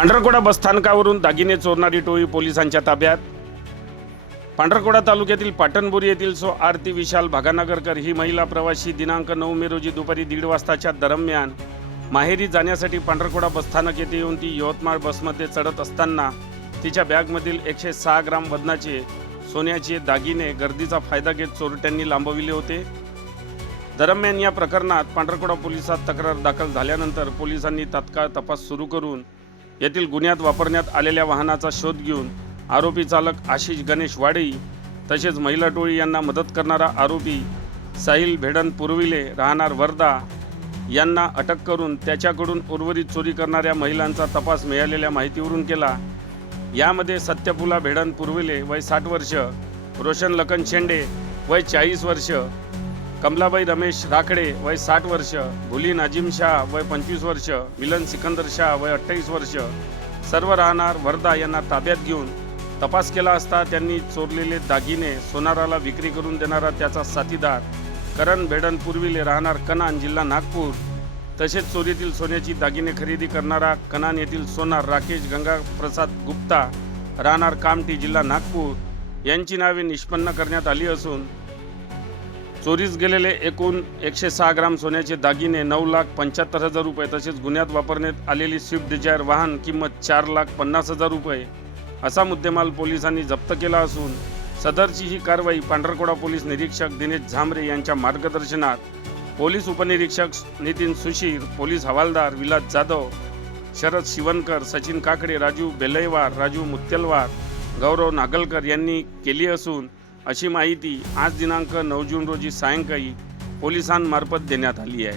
पांढरकोडा बसस्थानकावरून दागिने चोरणारी टोळी पोलिसांच्या ताब्यात. पांढरकोडा तालुक्यातील पाटणबोरी येथील सो आरती विशाल भागानगरकर ही महिला प्रवासी दिनांक नऊ मे रोजी दुपारी दीड वाजताच्या दरम्यान माहेरी जाण्यासाठी पांढरकोडा बसस्थानक येथे येऊन ती यवतमाळ बसमध्ये चढत असताना तिच्या बॅगमधील एकशे सहा ग्राम वजनाचे सोन्याचे दागिने गर्दीचा फायदा घेत चोरट्यांनी लांबविले होते. दरम्यान या प्रकरणात पांढरकोडा पोलिसात तक्रार दाखल झाल्यानंतर पोलिसांनी तात्काळ तपास सुरू करून येथील गुन्ह्यात वापरण्यात आलेल्या वाहनाचा शोध घेऊन आरोपी चालक आशिष गणेश वाडी तसेच महिला टोळी यांना मदत करणारा आरोपी साहिल भेडन पुरविले राहणार वर्धा यांना अटक करून त्याच्याकडून उर्वरित चोरी करणाऱ्या महिलांचा तपास मिळालेल्या माहितीवरून केला. यामध्ये सत्यपुला भेडन पुरविले वय साठ वर्ष रोशन लखन शेंडे वय चाळीस वर्ष कमलाबाई रमेश राखडे वय साठ वर्ष भुली नाजिम शाह वय पंचवीस वर्ष मिलन सिकंदर शाह वय अठ्ठावीस वर्ष. सर्व राहणार वर्धा यांना ताब्यात घेऊन तपास केला असता त्यांनी चोरलेले दागिने सोनाराला विक्री करून देणारा त्याचा साथीदार करण भेडन राहणार कनान जिल्हा नागपूर. तसेच चोरीतील सोन्याची दागिने खरेदी करणारा कनान येथील सोनार राकेश गंगाप्रसाद गुप्ता राहणार कामठी जिल्हा नागपूर. यांची नावे निष्पन्न करण्यात आली असून चोरीस गेलेले एकूण एकशे सहा ग्राम सोन्याचे दागिने नऊ लाख पंच्याहत्तर हजार रुपये तसेच गुन्ह्यात वापरण्यात आलेली स्विफ्ट डिझायर वाहन किंमत चार लाख पन्नास हजार रुपये असा मुद्देमाल पोलिसांनी जप्त केला असून सदरची ही कारवाई पांढरकोडा पोलीस निरीक्षक दिनेश झांबरे यांच्या मार्गदर्शनात पोलीस उपनिरीक्षक नितीन सुशीर पोलीस हवालदार विलास जाधव शरद शिवनकर सचिन काकडे राजू बेलैवार राजू मुत्तेलवार गौरव नागलकर यांनी केली असून अशी माहिती आज दिनांक नऊ जून रोजी सायंकाळी पोलिसांमार्फत देण्यात आली आहे.